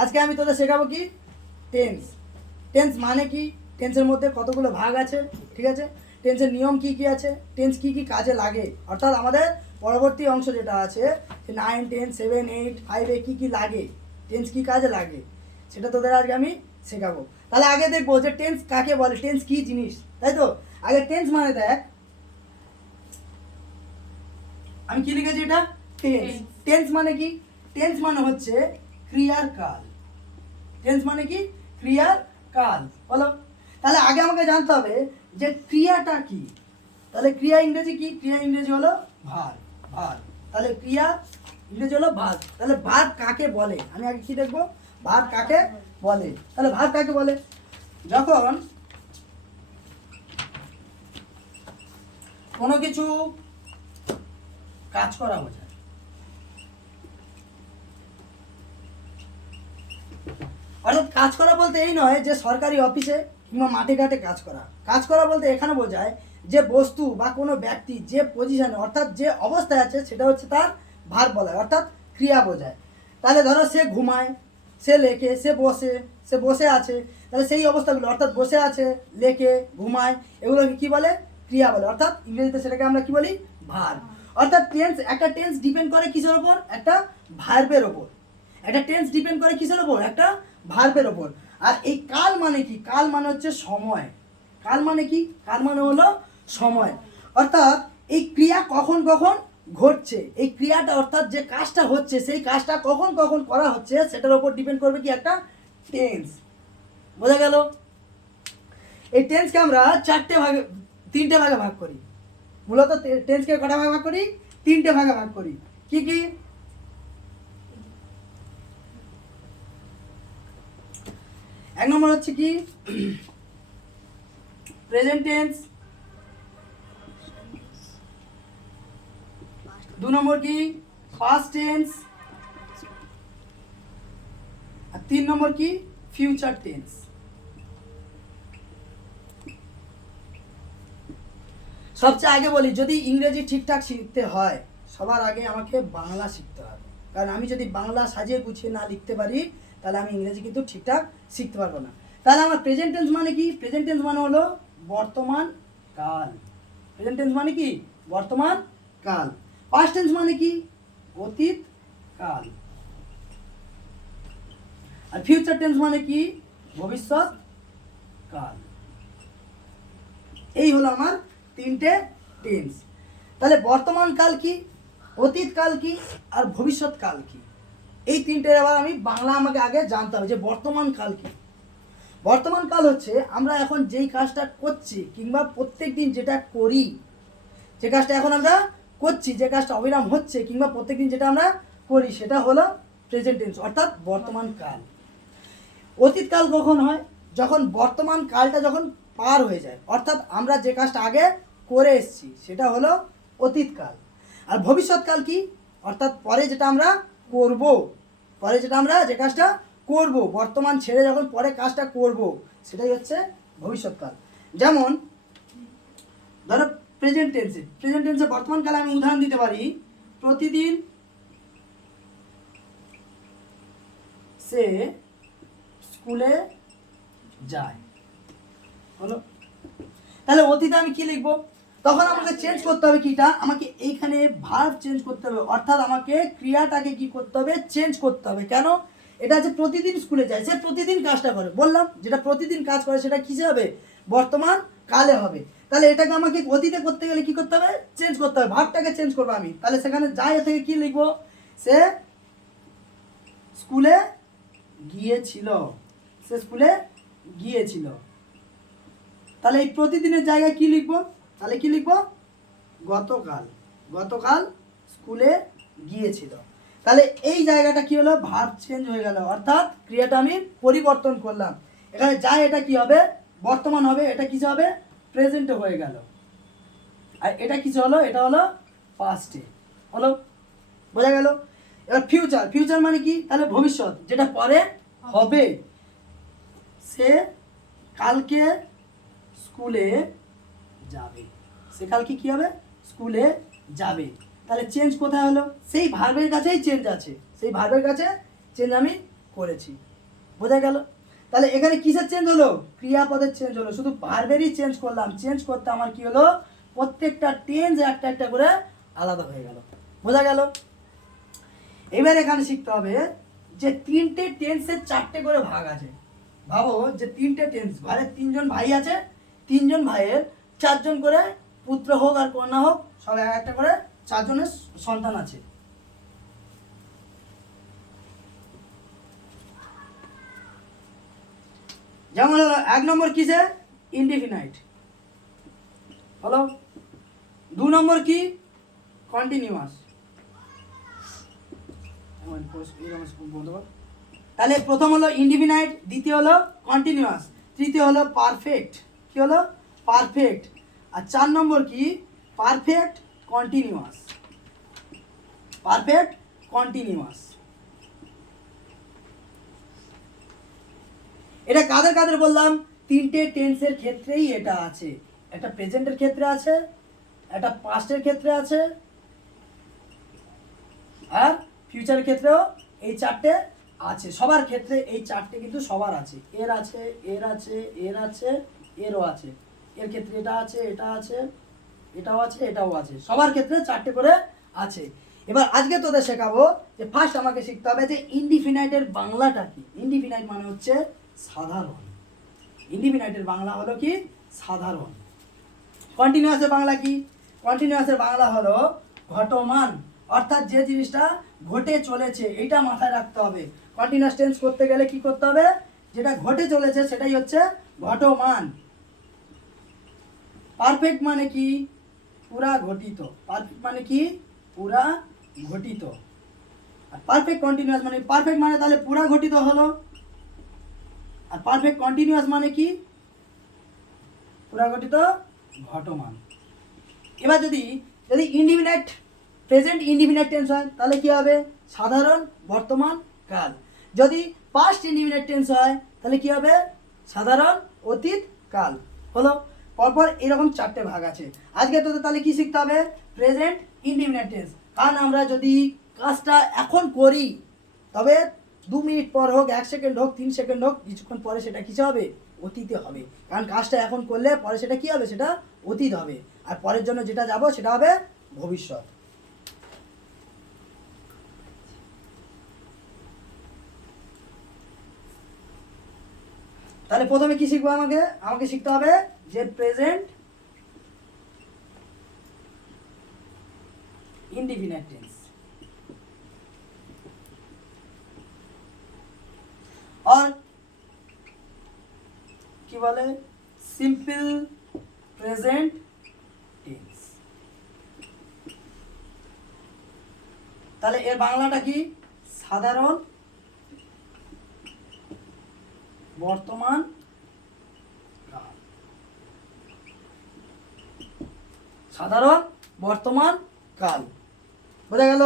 আজকে আমি তোদের শেখাবো কি টেন্স। টেন্স মানে কি, টেন্সের মধ্যে কতগুলো ভাগ আছে, ঠিক আছে, টেন্সের নিয়ম কি কি আছে, টেন্স কি কি কাজে লাগে, অর্থাৎ আমাদের পরবর্তী অংশ যেটা আছে 9, 10, 7, 8, 5-এ কী কী লাগে, টেন্স কী কাজে লাগে, সেটা তোদের আজকে আমি শেখাবো। তাহলে আগে দেখবো যে টেন্স কাকে বলে, টেন্স কী জিনিস, তাই তো। আগে টেন্স মানে দেখ, আমি কি লিখেছি এটা টেন্স। টেন্স মানে কি, টেন্স মানে হচ্ছে ক্রিয়ার কাল। টেন্স মানে কি ক্রিয়ার কাল, বলো। তাহলে আগে আমাকে জানতে হবে যে ক্রিয়াটা কি। তাহলে ক্রিয়া ইংরেজি কি, ক্রিয়া ইংরেজি হলো ভার, ভার। তাহলে ক্রিয়া ইংরেজি হলো ভার। তাহলে ভার কাকে বলে, আমি আগে কি দেখবো, ভার কাকে বলে। তাহলে ভার কাকে বলে, যখন কোনো কিছু কাজ করা বোঝায়। অর্থাৎ কাজ করা বলতে এই নয় যে সরকারি অফিসে কিংবা মাঠে ঘাটে কাজ করা। কাজ করা বলতে এখানে বোঝায় যে বস্তু বা কোনো ব্যক্তি যে পজিশনে অর্থাৎ যে অবস্থায় আছে সেটা হচ্ছে তার ভার বলা, অর্থাৎ ক্রিয়া বোঝায়। তাহলে ধরো সে ঘুমায়, সে লেখে, সে বসে আছে, তাহলে সেই অবস্থাগুলো অর্থাৎ বসে আছে, লেখে, ঘুমায়, এগুলোকে কি বলে, ক্রিয়া বলে। অর্থাৎ ইংরেজিতে সেটাকে আমরা কি বলি, ভার। অর্থাৎ টেন্স, একটা টেন্স ডিপেন্ড করে কিসের ওপর, একটা ভার্বের ওপর। একটা টেন্স ডিপেন্ড করে কিসের ওপর, একটা ভার্বের ওপর। আর এই কাল মানে কি, কাল মানে হচ্ছে সময়। কাল মানে কি, কাল মানে হলো সময়। অর্থাৎ এই ক্রিয়া কখন কখন ঘটছে, এই ক্রিয়াটা অর্থাৎ যে কাজটা হচ্ছে সেই কাজটা কখন কখন করা হচ্ছে সেটার উপর ডিপেন্ড করবে কি একটা টেন্স। বোঝা গেল। এই টেন্সকে আমরা তিনটে ভাগে ভাগ করি। মূলত টেন্সকে কটা ভাগে ভাগ করি, তিনটে ভাগে ভাগ করি। কি কি, এক নম্বর হচ্ছে কি প্রেজেন্ট টেন্স, দু নম্বর কি পাস্ট টেন্স, আর তিন নম্বর কি ফিউচার টেন্স। সবচেয়ে আগে বলি, যদি ইংরেজি ঠিকঠাক শিখতে হয় সবার আগে আমাকে বাংলা শিখতে হবে। কারণ আমি যদি বাংলা সাজিয়ে গুছিয়ে না লিখতে পারি তাহলে আমি ইংরেজি কিন্তু ঠিকঠাক শিখতে পারবো না। তাহলে আমার প্রেজেন্ট টেন্স মানে কি, প্রেজেন্ট টেন্স মানে হলো বর্তমান কাল। প্রেজেন্ট টেন্স মানে কি বর্তমান কাল। পাস্ট টেন্স মানে কি অতীত কাল। আর ফিউচার টেন্স মানে কি ভবিষ্যৎ কাল। এই হলো আমার তিনটে টেন্স। তাহলে বর্তমান কাল কি, অতীত কাল কি, আর ভবিষ্যৎ কাল কি, এই তিনটের আবার আমি বাংলা আমাকে আগে জানতে হবে যে বর্তমান কাল কি। বর্তমান কাল হচ্ছে আমরা এখন যেই কাজটা করছি কিংবা প্রত্যেক দিন যেটা করি, যে কাজটা এখন আমরা করছি, যে কাজটা অবিরাম হচ্ছে কিংবা প্রত্যেক দিন যেটা আমরা করি সেটা হলো প্রেজেন্ট টেন্স অর্থাৎ বর্তমান কাল। অতীত কাল কখন হয়, যখন বর্তমান কালটা যখন পার হয়ে যায়, অর্থাৎ আমরা যে কাজটা আগে করে এসেছি সেটা হলো অতীতকাল। আর ভবিষ্যৎকাল কি, অর্থাৎ পরে যেটা আমরা করব, পরে যেটা আমরা যে কাজটা করব, বর্তমান ছেড়ে যখন পরে কাজটা করব সেটাই হচ্ছে ভবিষ্যৎকাল। যেমন ধরো প্রেজেন্ট টেন্সে বর্তমান কালে আমি উদাহরণ দিতে পারি, প্রতিদিন সে স্কুলে যায়, হলো। তাহলে অতীতে আমি কি লিখবো, তখন আমাকে চেঞ্জ করতে হবে কিটা, আমাকে এইখানে ভার্ব চেঞ্জ করতে হবে, অর্থাৎ আমাকে ক্রিয়াটাকে কি করতে হবে, চেঞ্জ করতে হবে। কেন, এটা হচ্ছে প্রতিদিন স্কুলে যায়, সে প্রতিদিন কাজটা করে, বললাম যেটা প্রতিদিন কাজ করে সেটা কিসে হবে, বর্তমান কালে হবে। তাহলে এটাকে আমাকে অতীতে করতে গেলে কি করতে হবে, চেঞ্জ করতে হবে, ভার্বটাকে চেঞ্জ করবো আমি। তাহলে সেখানে যায় থেকে কি লিখবো, সে স্কুলে গিয়েছিল, সে স্কুলে গিয়েছিল। তাহলে এই প্রতিদিনের জায়গায় কি লিখবো, তাহলে কি লিখবো, গতকাল, গতকাল স্কুলে গিয়েছিল। তাহলে এই জায়গাটা কি হলো, ভার্ব চেঞ্জ হয়ে গেল, অর্থাৎ ক্রিয়াটা আমি পরিবর্তন করলাম। এখানে যায় এটা কি হবে, বর্তমান হবে, এটা কিসে হবে, প্রেজেন্টে হয়ে গেল। আর এটা কিসে হলো, এটা হলো পাস্টে, হলো। বোঝা গেল। এবার ফিউচার, ফিউচার মানে কি, তাহলে ভবিষ্যৎ, যেটা পরে হবে। সে কালকে স্কুলে যাবে, সে কালকে কি হবে, স্কুলে যাবে। তাহলে চেঞ্জ কোথায় হলো, সেই ভার্বের কাছেই চেঞ্জ আছে, সেই ভার্বের কাছে চেঞ্জ আমি করেছি। বোঝা গেল? তাহলে এখানে কিসের চেঞ্জ হলো? ক্রিয়াপদের চেঞ্জ হলো, শুধু ভার্বেরই চেঞ্জ করলাম। চেঞ্জ করতে আমার কি হলো? প্রত্যেকটা টেন্স একটা একটা করে আলাদা হয়ে গেল। বোঝা গেল? এবার এখানে শিখতে হবে যে তিনটে টেন্সের চারটে করে ভাগ আছে। ভাবো যে তিনটে টেন্স, ঘরে তিনজন ভাই আছে, তিনজন ভাইয়ের চারজন করে পুত্র হোক আর কন্যা হোক, সব এক একটা করে চারজনের সন্তান আছে। যেমন হলো 1 নম্বর কিসে? ইনডিফিনাইট হলো। 2 নম্বর কি? কন্টিনিউয়াস। তাহলে প্রথম হলো ইনডিফিনাইট, দ্বিতীয় হলো কন্টিনিউয়াস, তৃতীয় হলো পারফেক্ট। কি হলো? পারফেক্ট। আর 4 নম্বর কি? Perfect continuous. Perfect continuous. এটা কাদের কাদের বললাম? তিনটে টেন্সের ক্ষেত্রেই এটা আছে। একটা প্রেজেন্টের ক্ষেত্রে আছে, একটা পাস্টের ক্ষেত্রে আছে, আর ফিউচারের ক্ষেত্রেও এই চারটে আছে। সবার ক্ষেত্রে এই চারটে কিন্তু সবার আছে। এর আছে, এর আছে, এর আছে, এরও আছে। এর ক্ষেত্রে এটা আছে, এটা আছে, এটাও আছে, এটাও আছে। সবার ক্ষেত্রে চারটে করে আছে। এবার আজকে তোদের শেখাবো যে ফার্স্ট আমাকে শিখতে হবে যে ইনডিফিনাইটের বাংলাটা কি। ইনডিফিনাইট মানে হচ্ছে সাধারণ। ইনডিফিনাইটের বাংলা হলো কি? সাধারণ। কন্টিনিউয়াসের বাংলা কি? কন্টিনিউয়াসের বাংলা হলো ঘটমান, অর্থাৎ যে জিনিসটা ঘটে চলেছে, এটা মাথায় রাখতে হবে। কন্টিনিউয়াস টেন্স করতে গেলে কি করতে হবে? যেটা ঘটে চলেছে সেটাই হচ্ছে ঘটমান। পারফেক্ট মানে কি? পুরা ঘটিত। পারফেক্ট মানে কি? পুরা ঘটিত। আর পারফেক্ট কন্টিনিউয়াস মানে, পারফেক্ট মানে তাহলে পুরা ঘটিত হলো, আর পারফেক্ট কন্টিনিউয়াস মানে কি? পুরা ঘটিত ঘটমান। এবার যদি যদি ইনডিফিনাইট প্রেজেন্ট ইনডিফিনাইট টেন্স হয় তাহলে কি হবে? সাধারণ বর্তমান কাল। যদি পাস্ট ইনডিফিনাইট টেন্স হয় তাহলে কি হবে? সাধারণ অতীত কাল। হলো। পরপর এরকম চারটে ভাগ আছে। আজকে তোদের তাহলে কি শিখতে হবে? Present indefinite tense. কারণ আমরা যদি কাজটা এখন করি তবে 2 মিনিট পর হোক, 1 সেকেন্ড হোক, 3 সেকেন্ড হোক, কিছুক্ষণ পরে সেটা কিসে হবে? অতীতে হবে। কারণ কাজটা এখন করলে পরে সেটা কি হবে? সেটা অতীত হবে। আর পরের জন্য যেটা যাব সেটা হবে ভবিষ্যৎ। তাহলে প্রথমে কি শিখবো? আমাকে শিখতে হবে যে প্রেজেন্ট ইনডিফিনাইট টেন্স और কি বলে? Simple present tense. তাহলে এর বাংলাটা কি? সাধারণ বর্তমান কাল। সাধারণ বর্তমান কাল। বোঝা গেল?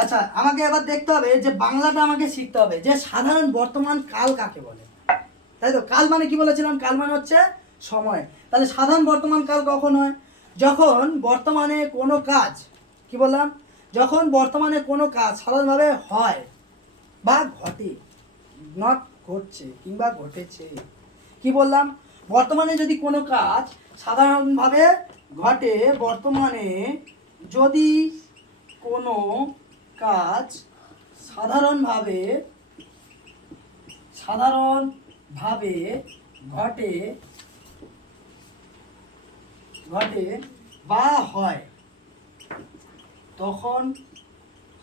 আচ্ছা, আমাকে এবার দেখতে হবে যে বাংলাটা আমাকে শিখতে হবে যে সাধারণ বর্তমান কাল কাকে বলে। তাই তো? কাল মানে কি বলেছিলাম? কাল মানে হচ্ছে সময়। তাহলে সাধারণ বর্তমান কাল কখন হয়? যখন বর্তমানে কোনো কাজ, কি বললাম? যখন বর্তমানে কোনো কাজ সাধারণভাবে হয় বা ঘটে, নট ঘটছে কিংবা ঘটেছে। কি বললাম? বর্তমানে যদি কোনো কাজ সাধারণভাবে ঘটে, বর্তমানে যদি কোনো কাজ সাধারণভাবে ঘটে বা হয়, তখন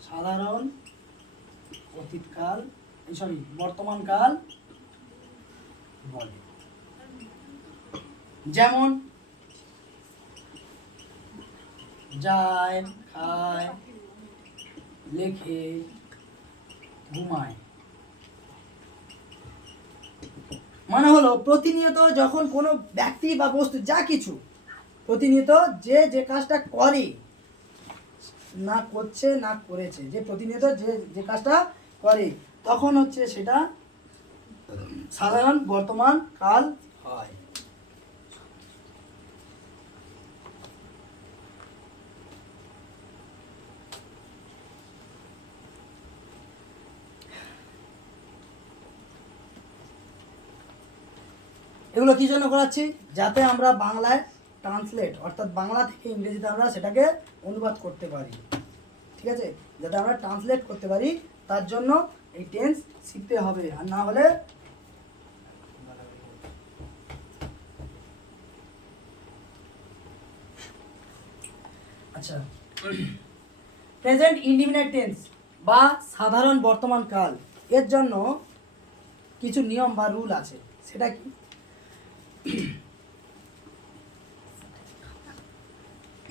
সাধারণ অতীতকাল, বর্তমান কাল বলে। যেমন যায়, খায়, লেখে, ঘুমায়। মানে হলো প্রতিনিয়ত যখন কোনো ব্যক্তি বা বস্তু, যা কিছু প্রতিনিয়ত যে কাজটা করে, না করছে না করেছে, যে প্রতিনিয়ত যে কাজটা করে, তখন হচ্ছে সেটা সাধারণ বর্তমান কাল হয়। এগুলো কি জন্য করাচ্ছি? যাতে আমরা বাংলায় ট্রান্সলেট অর্থাৎ বাংলা থেকে ইংরেজিতে আমরা সেটাকে অনুবাদ করতে পারি, ঠিক আছে? যাতে আমরা ট্রান্সলেট করতে পারি তার জন্য এই টেন্স শিখতে হবে, আর না হলে আচ্ছা প্রেজেন্ট ইনডিফিনিট টেন্স বা সাধারণ বর্তমান কাল এর জন্য কিছু নিয়ম বা রুল আছে। সেটা কি?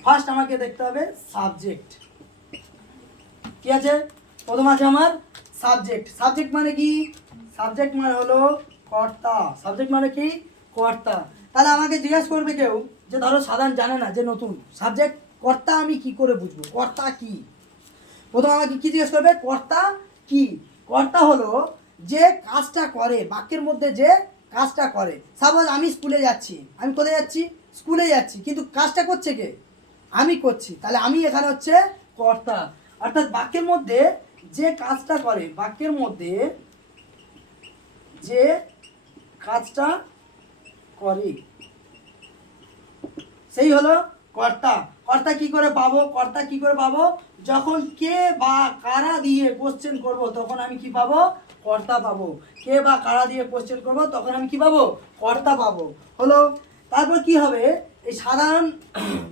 ফার্স্ট আমাকে দেখতে হবে সাবজেক্ট। কি আছে? প্রথম আছে আমার সাবজেক্ট। সাবজেক্ট মানে কি? সাবজেক্ট মানে হলো কর্তা। সাবজেক্ট মানে কি? কর্তা। তাহলে আমাকে জিজ্ঞেস করবে কেউ যে ধরো সাধারণ জানে না, যে নতুন সাবজেক্ট কর্তা আমি কি করে বুঝবো? কর্তা কি? প্রথম আমাকে কি জিজ্ঞেস করবে? কর্তা কি? কর্তা হলো যে কাজটা করে, বাক্যের মধ্যে যে কাজটা করে। সাপোজ আমি স্কুলে যাচ্ছি, আমি কোথায় যাচ্ছি? স্কুলে যাচ্ছি, কিন্তু কাজটা করছে কে? আমি করছি। তাহলে আমি এখানে হচ্ছে কর্তা। অর্থাৎ বাক্যের মধ্যে যে কাজটা করে, বাক্যের মধ্যে যে কাজটা করে সেই হলো কর্তা। কর্তা কি করে পাবো? কর্তা কি করে পাবো? যখন কে বা কারা দিয়ে কোশ্চেন করব তখন আমি কি পাবো? কর্তা পাবো। কে বা কারা দিয়ে কোশ্চেন করব তখন আমি কি পাবো? কর্তা পাবো। হলো। তারপর কি হবে? এই সাধারণ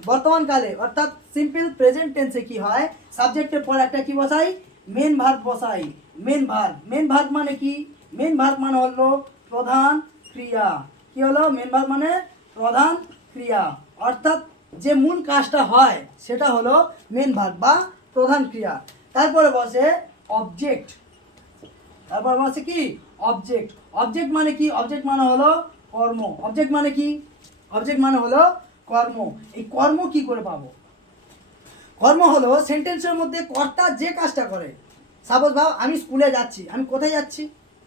বর্তমানকালে অর্থাৎ সিম্পল প্রেজেন্ট টেন্সে কি হয়? সাবজেক্টের পর একটা কি বসাই? মেন ভার্ব বসাই। Main verb. মেন ভার্ব মানে কি? মেন ভার্ব মানে হলো প্রধান ক্রিয়া। কি হলো? মেন ভার্ব মানে প্রধান ক্রিয়া। অর্থাৎ যে মূল কাজটা হয় সেটা হলো মেন ভার্ব বা প্রধান ক্রিয়া। তারপরে বসে অবজেক্ট। তারপর বসে কি? অবজেক্ট। অবজেক্ট মানে কি? অবজেক্ট মানে হলো কর্ম। অবজেক্ট মানে কি? অবজেক্ট মানে হলো কর্ম। এই কর্ম কি করে পাবো? কর্ম হলো সেন্টেন্সের মধ্যে কর্তা যে কাজটা করে। সাপোজ ভাব আমি স্কুলে যাচ্ছি। আমি কোথায় যাচ্ছি?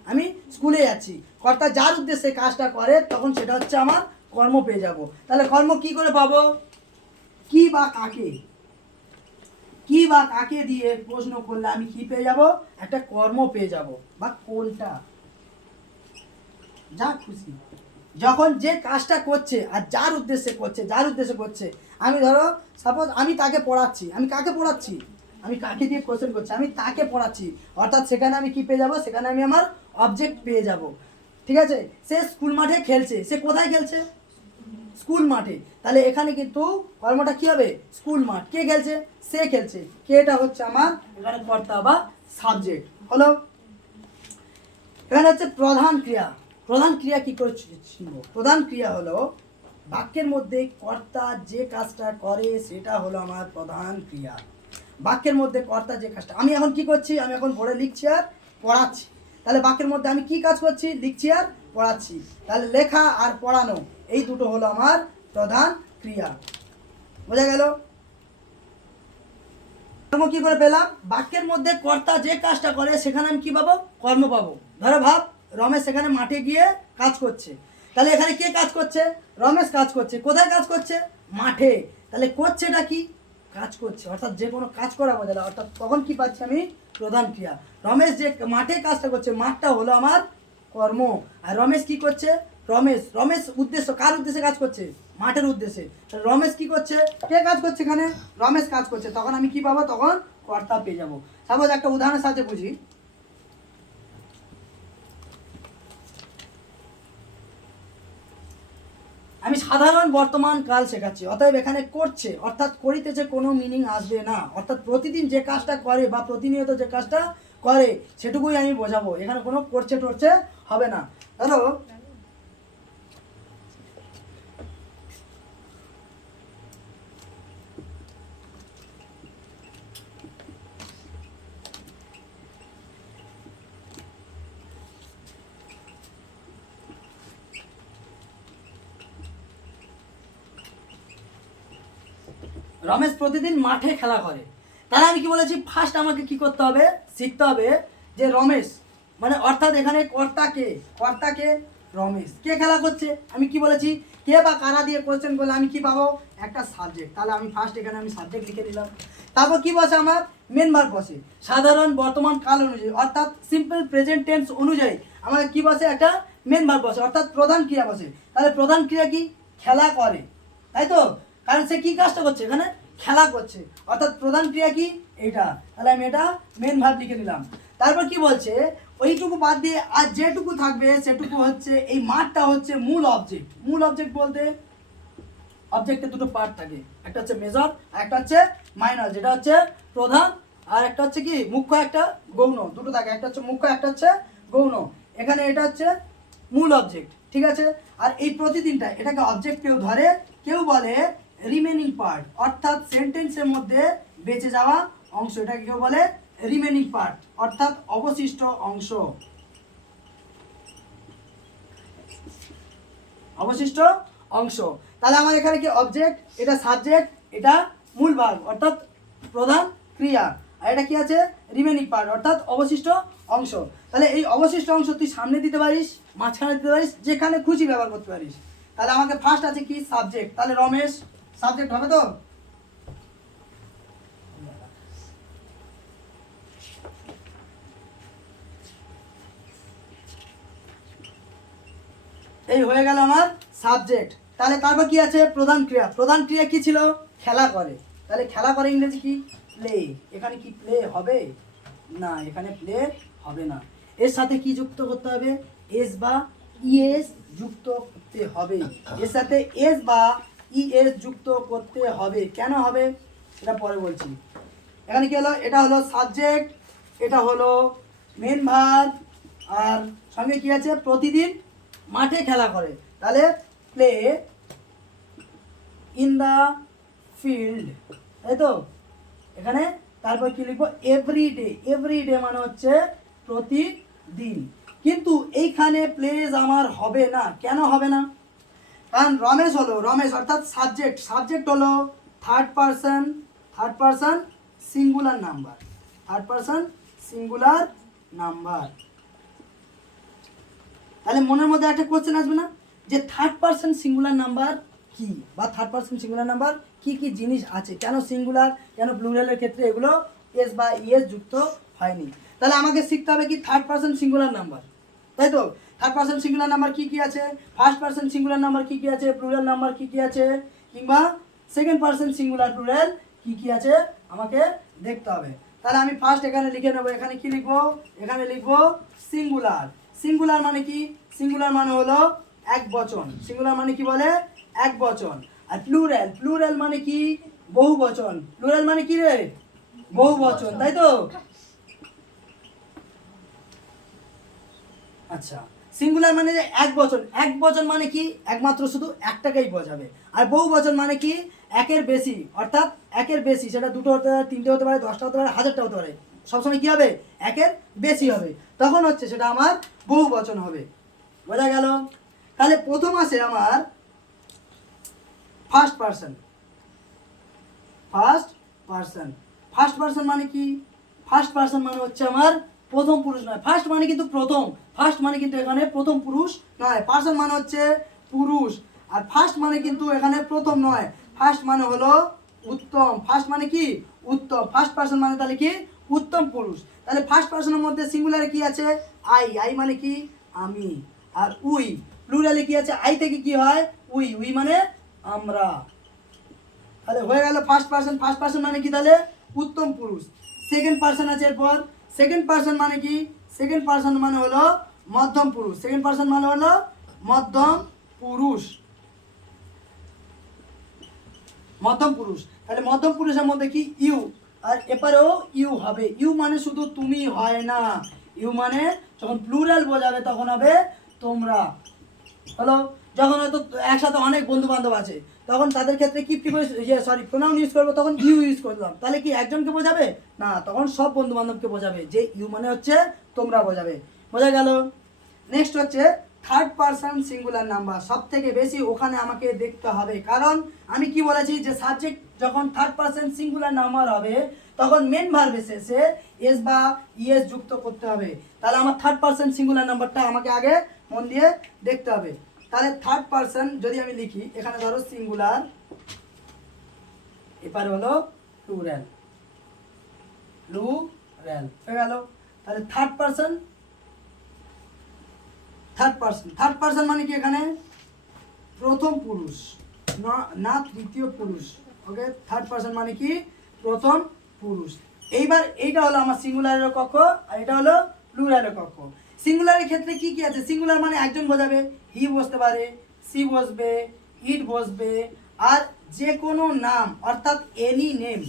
আমি স্কুলে যাচ্ছি। কর্তা যার উদ্দেশ্যে কাজটা করে তখন সেটা হচ্ছে আমার কর্ম পেয়ে যাব। তাহলে কর্ম কি করে পাবো? কি বা কাকে? কি বা কাকে দিয়ে প্রশ্ন করলে আমি কি পেয়ে যাব? একটা কর্ম পেয়ে যাব। বা কোনটা, যা খুশি। যখন যে কাজটা করছে আর যার উদ্দেশ্যে করছে, যার উদ্দেশ্যে করছে। আমি ধরো সাপোজ আমি তাকে পড়াচ্ছি। আমি কাকে পড়াচ্ছি? আমি কাকে দিয়ে কোশ্চেন করছি? আমি তাকে পড়াচ্ছি। অর্থাৎ সেখানে আমি কি পেয়ে যাব? সেখানে আমি আমার অবজেক্ট পেয়ে যাব। ঠিক আছে? সে স্কুল মাঠে খেলছে। সে কোথায় খেলছে? স্কুল মাঠে। তাহলে এখানে কিন্তু কর্মটা কি হবে? স্কুল মাঠ। কে খেলছে? সে খেলছে। কেটা হচ্ছে আমার এখানে কর্তা বা সাবজেক্ট। হলো। এখানে হচ্ছে প্রধান ক্রিয়া। প্রধান ক্রিয়া কি করে চিনব? প্রধান ক্রিয়া হলো বাক্যের মধ্যে কর্তা যে কাজটা করে সেটা হলো আমার প্রধান ক্রিয়া। বাক্যের মধ্যে কর্তা যে কাজটা, আমি এখন কি করছি? আমি এখন বোর্ডে লিখছি আর পড়াচ্ছি। তাহলে বাক্যের মধ্যে আমি কি কাজ করছি? লিখছি আর পড়াচ্ছি। তাহলে লেখা আর পড়ানো এই দুটো হলো আমার প্রধান ক্রিয়া। বোঝা গেল? কর্ম কি করে পেলাম? বাক্যের মধ্যে কর্তা যে কাজটা করে সেখানে আমি কি পাবো? কর্ম পাবো। ধরো ভাব রমেশ সেখানে মাঠে গিয়ে কাজ করছে। তাহলে এখানে কে কাজ করছে? রমেশ কাজ করছে। কোথায় কাজ করছে? মাঠে। তাহলে করছেটা কি? কাজ করছে। অর্থাৎ যে কোনো কাজ করা বোঝালো। অর্থাৎ তখন কি পাচ্ছি আমি? প্রধান ক্রিয়া। রমেশ যে মাঠে কাজটা করছে, মাঠটা হলো আমার কর্ম। আর রমেশ কি করছে? রমেশ রমেশ উদ্দেশ্য, কার উদ্দেশ্যে কাজ করছে? মাঠের উদ্দেশ্যে। তাহলে রমেশ কি করছে? কে কাজ করছে এখানে? রমেশ কাজ করছে। তখন আমি কি পাবো? তখন কর্তা পেয়ে যাবো। সাপোজ একটা উদাহরণের সাথে বুঝি। আমি সাধারণ বর্তমান কাল শেখাচ্ছি, অতএব এখানে করছে অর্থাৎ করিতেছে কোনো মিনিং আসবে না। অর্থাৎ প্রতিদিন যে কাজটা করে বা প্রতিনিয়ত যে কাজটা করে সেটুকুই আমি বোঝাবো। এখানে কোনো করছে টরছে হবে না। ধরো রমেশ প্রতিদিন মাঠে খেলা করে। তাহলে আমি কি বলেছি? ফার্স্ট আমাকে কি করতে হবে? শিখতে হবে যে রমেশ মানে অর্থাৎ এখানে কর্তাকে রমেশ। কে খেলা করছে, আমি কি বলেছি, কে বা কারা দিয়ে কোশ্চেন করলে আমি কি পাবো, একটা সাবজেক্ট। তাহলে আমি ফার্স্ট এখানে আমি সাবজেক্ট লিখে দিলাম। তারপর কি বসে আমার, মেন ভার্ব বসে সাধারণ বর্তমান কাল অনুযায়ী, অর্থাৎ সিম্পল প্রেজেন্ট টেন্স অনুযায়ী আমাদের কি বসে, একটা মেন ভার্ব বসে, অর্থাৎ প্রধান ক্রিয়া বসে। তাহলে প্রধান ক্রিয়া কি, খেলা করে, তাই তো, কারণ সে কি কাজটা করছে, এখানে খেলা করছে, অর্থাৎ প্রধান ক্রিয়া কি এটা। তাহলে আমি এটা মেন ভার্ব লিখে নিলাম। তারপর কি বলছে, ওইটুকু বাদ দিয়ে আর যেটুকু থাকবে সেটুকু হচ্ছে, এই মাঠটা হচ্ছে মূল অবজেক্ট। মূল অবজেক্ট বলতে অবজেক্টের দুটো পার্ট থাকে, একটা হচ্ছে মেজর আর একটা হচ্ছে মাইনর, যেটা হচ্ছে প্রধান আর একটা হচ্ছে কি মুখ্য, একটা গৌণ, দুটো থাকে, একটা হচ্ছে মুখ্য একটা হচ্ছে গৌণ। এখানে এটা হচ্ছে মূল অবজেক্ট, ঠিক আছে। আর এই প্রতিদিনটা এটাকে অবজেক্ট কেউ ধরে, কেউ বলে রিমেনিং পার্ট, অর্থাৎ সেন্টেন্সের মধ্যে বেঁচে যাওয়া অংশ, এটাকে কেউ বলে রিমেনিং পার্ট, অর্থাৎ অবশিষ্ট অংশ, অবশিষ্ট অংশ। তাহলে আমার এখানে কি অবজেক্ট, এটা সাবজেক্ট, এটা মূল ভার্ব অর্থাৎ প্রধান ক্রিয়া, আর এটা কি আছে, রিমেনিং পার্ট অর্থাৎ অবশিষ্ট অংশ। তাহলে এই অবশিষ্ট অংশ তুই সামনে দিতে পারিস, মাঝখানে দিতে পারিস, যেখানে খুশি ব্যবহার করতে পারিস। তাহলে আমাকে ফার্স্ট আছে কি সাবজেক্ট, তাহলে রমেশ সাবজেক্ট হবে তো। এই হয়ে গেল আমার সাবজেক্ট। তাহলে তারপর কি আছে, প্রধান ক্রিয়া। প্রধান ক্রিয়া কি ছিল, খেলা করে। তাহলে খেলা করে ইংরেজি কি, প্লে। এখানে কি প্লে হবে না, এখানে প্লে হবে না। এর সাথে কি যুক্ত করতে হবে, এস বা ইএস যুক্ত করতে হবে, এর সাথে এস বা ইএস যুক্ত করতে হবে। কেন হবে এটা পরে বলছি। এখানে কি হলো, এটা হলো সাবজেক্ট, এটা হলো মেন ভার্ব, আর সঙ্গে কি আছে, প্রতিদিন মাঠে খেলা করে, তাহলে প্লে ইন দ্য ফিল্ড, তাই তো। এখানে তারপর কি লিখবো, এভরিডে। এভরিডে মানে হচ্ছে প্রতিদিন। কিন্তু এইখানে প্লেজ আমার হবে না, কেন হবে না, কারণ রমেশ হলো, রমেশ অর্থাৎ সাবজেক্ট, সাবজেক্ট হলো third person singular number, third person singular number. তাহলে মনের মধ্যে একটা কোশ্চেন আসবে না, যে থার্ড পারসন সিঙ্গুলার নাম্বার কি, বা থার্ড পারসন সিঙ্গুলার নাম্বার কি কি জিনিস আছে, কেন সিঙ্গুলার, কেন প্লুরালের ক্ষেত্রে এগুলো এস বা ইএস যুক্ত হয়নি। তাহলে আমাকে শিখতে হবে কি থার্ড পারসন সিঙ্গুলার নাম্বার, তাই তো। থার্ড পারসন সিঙ্গুলার নাম্বার কি কি আছে, ফার্স্ট পারসন সিঙ্গুলার নাম্বার কি কি আছে, প্লুরাল নাম্বার কি কি আছে, কিংবা সেকেন্ড পারসন সিঙ্গুলার প্লুরাল কি কি আছে আমাকে দেখতে হবে। তাহলে আমি ফার্স্ট এখানে লিখে নেবো, এখানে কি লিখবো, এখানে লিখবো সিঙ্গুলার। সিঙ্গুলার মানে কি, সিঙ্গুলার মানে হলো এক বচন, সিঙ্গুলার মানে কি বলে এক বচন। আর প্লুরাল, প্লুরাল মানে কি বহু বচন, প্লুরাল মানে কি রে, বহু বচন, তাই তো। আচ্ছা, সিঙ্গুলার মানে যে এক বচন, এক বচন মানে কি একমাত্র শুধু একটাকেই বোঝাবে। আর বহু বচন মানে কি একের বেশি, অর্থাৎ একের বেশি, সেটা দুটো হতে পারে, তিনটে হতে পারে, 10টা হতে পারে, 1000টা হতে পারে, সবসময় কি হবে, একের বেশি হবে, তখন হচ্ছে সেটা আমার বহু বচন হবে। বোঝা গেল। তাহলে প্রথম আসে আমার first person. First person, first person মানে কি, ফার্স্ট পারসন মানে হচ্ছে আমার প্রথম পুরুষ নয়, ফার্স্ট মানে কিন্তু প্রথম, ফার্স্ট মানে কিন্তু এখানে প্রথম পুরুষ নয়, পারসন মানে হচ্ছে পুরুষ, আর ফার্স্ট মানে কিন্তু এখানে প্রথম নয়, ফার্স্ট মানে হলো উত্তম, ফার্স্ট মানে কি উত্তম, ফার্স্ট পারসন মানে তাহলে কি উত্তম পুরুষ। তাহলে ফার্স্ট পারসনের মধ্যে সিঙ্গুলারে কি আছে, আই, আই মানে কি আমি, আর উই, প্লুরালে কি আছে, আই থেকে কি হয় উই, উই মানে আমরা। তাহলে হয়ে গেল ফার্স্ট পারসন, ফার্স্ট পারসন মানে কি তাহলে উত্তম পুরুষ। সেকেন্ড পারসন আছে এরপর, সেকেন্ড পারসন মানে কি, সেকেন্ড পারসন মানে হলো মধ্যম পুরুষ, সেকেন্ড পারসন মানে হলো মধ্যম পুরুষ, মধ্যম পুরুষ। তাহলে মধ্যম পুরুষের মধ্যে কি ইউ, আর এপারেও ইউ হবে, ইউ মানে শুধু তুমি হয় না, ইউ মানে যখন প্লুরাল বোঝাবে তখন হবে তোমরা, হলো। যখন হয়তো একসাথে অনেক বন্ধু বান্ধব আছে তখন তাদের ক্ষেত্রে কি প্রোনাউন ইউজ করবো, তখন ইউ ইউজ করলাম, তাহলে কি একজনকে বোঝাবে না, তখন সব বন্ধু বান্ধবকে বোঝাবে, যে ইউ মানে হচ্ছে তোমরা বোঝাবে। বোঝা গেল। নেক্সট হচ্ছে থার্ড পারসন সিঙ্গুলার নাম্বার সব থেকে বেশি ওখানে আমাকে দেখতে হবে, কারণ আমি কি বলেছি যে সাবজেক্ট যখন থার্ড পারসন সিঙ্গুলার নাম্বার হবে তখন মেন ভার্বের শেষে এস বা ইএস যুক্ত করতে হবে। তাহলে আমার থার্ড পারসন সিঙ্গুলার নাম্বারটা আমাকে আগে মন দিয়ে দেখতে হবে। তাহলে থার্ড পারসন যদি আমি লিখি, এখানে ধরো সিঙ্গুলার, এপারে হলো প্লুরাল, প্লুরাল হয়ে গেল। তাহলে থার্ড পারসন মানে কি এখানে প্রথম পুরুষ, না তৃতীয় পুরুষ। ওকে, থার্ড পারসন মানে কি প্রথম পুরুষ। এইবার এইটা হলো আমার সিঙ্গুলারের কক্ষ, আর এটা হলো প্লুরালের কক্ষ। সিঙ্গুলারের ক্ষেত্রে কি কি আছে? সিঙ্গুলার মানে একজন বোঝাবে, হি বসতে পারে, সি বসবে, ইট বসবে, আর যে কোনো নাম অর্থাৎ এনি নেম।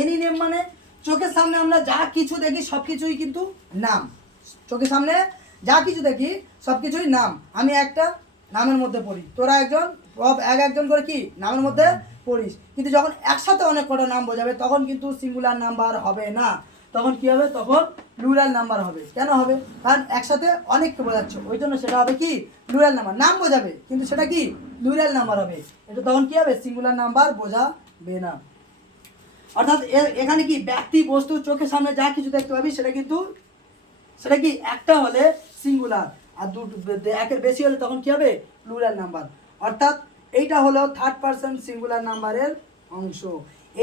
এনি নেম মানে চোখের সামনে আমরা যা কিছু দেখি সব কিছুই কিন্তু নাম। চোখের সামনে যা কিছু দেখি সব কিছুই নাম। আমি একটা নামের মধ্যে পড়ি, তোরা একজন একজন করে কি নামের মধ্যে পড়িস, কিন্তু যখন একসাথে অনেক কটা নাম বোঝাবে তখন কিন্তু সিঙ্গুলার নাম্বার হবে না, তখন কি হবে? তখন প্লুরাল নাম্বার হবে। কেন হবে? কারণ একসাথে অনেককে বোঝাচ্ছে, ওই জন্য সেটা হবে কি প্লুরাল নাম্বার। নাম বোঝাবে কিন্তু সেটা কি প্লুরাল নাম্বার হবে, এটা তখন কি হবে সিঙ্গুলার নাম্বার বোঝাবে না। অর্থাৎ এখানে কি ব্যক্তি বস্তু চোখের সামনে যা কিছু দেখতে পাবি সেটা কি একটা হলে সিঙ্গুলার, আর একের বেশি হলে তখন কি হবে প্লুরাল নাম্বার। অর্থাৎ এইটা হলো থার্ড পারসন সিঙ্গুলার নাম্বারের অংশ।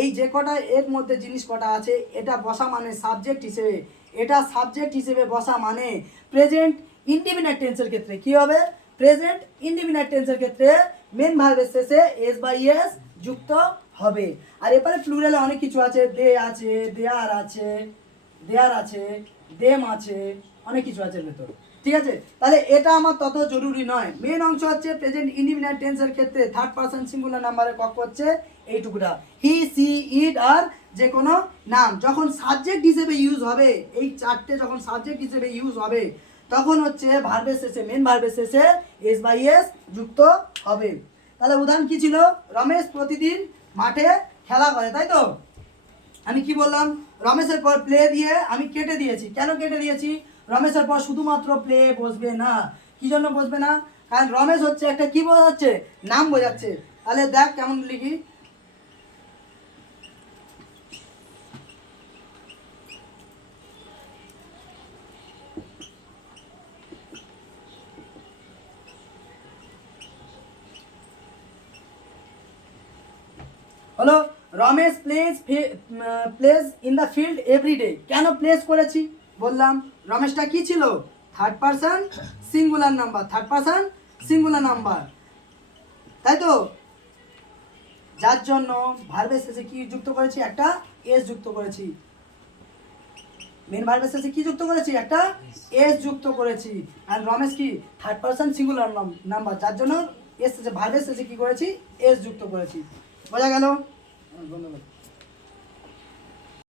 এই যে কটা এর মধ্যে জিনিস কটা আছে এটা বসা মানে সাবজেক্ট হিসেবে, এটা সাবজেক্ট হিসেবে বসা মানে প্রেজেন্ট ইনডিফিনিট টেন্সের ক্ষেত্রে কি হবে? প্রেজেন্ট ইনডিফিনিট টেন্সের ক্ষেত্রে মেন ভার্বের শেষে এস বা ইএস যুক্ত হবে। আর এবারে প্লুরালে অনেক কিছু আছে, দে আছে, দেয়ার আছে, দেম আছে, অনেক কিছু আছে ভেতর। ঠিক আছে, তাহলে এটা আমার তত জরুরি নয়। মেন অংশ হচ্ছে প্রেজেন্ট ইনডিফিনিট টেন্সের ক্ষেত্রে থার্ড পারসন সিঙ্গুলার নাম্বারের কক্ষ হচ্ছে এইটুকুটা, হি, সি, ইট আর যে কোনো নাম যখন সাবজেক্ট হিসেবে ইউজ হবে, এই চারটে যখন সাবজেক্ট হিসেবে ইউজ হবে তখন হচ্ছে ভার্বের শেষে মেন ভার্বের শেষে এস বাই এস যুক্ত হবে। তাহলে উদাহরণ কি ছিল? রমেশ প্রতিদিন মাঠে খেলা করে, তাই তো? আমি কি বললাম? রমেশের পর প্লে দিয়ে আমি কেটে দিয়েছি। কেন কেটে দিয়েছি? রমেশের পর শুধুমাত্র প্লে বসবে না। কি জন্য বসবে না? কারণ রমেশ হচ্ছে একটা কি বোঝাচ্ছে? নাম বোঝাচ্ছে। তাহলে দেখ কেমন লিখি, হলো Ramesh plays in the field everyday. কেন প্লেস করেছি? বললাম রমেশটা কি ছিল? Third person singular number, third person singular number, তাই তো? যার জন্য ভার্বের শেষে কি যুক্ত করেছি? একটা এস যুক্ত করেছি। মেন ভার্বের শেষে কি যুক্ত করেছি? একটা এস যুক্ত করেছি। আর রমেশ কি থার্ড পারসন সিঙ্গুলার নাম্বার, যার জন্য এস শেষে ভার্বের শেষে কি করেছি? এস যুক্ত করেছি। বোঝা গেল? ধন্যবাদ।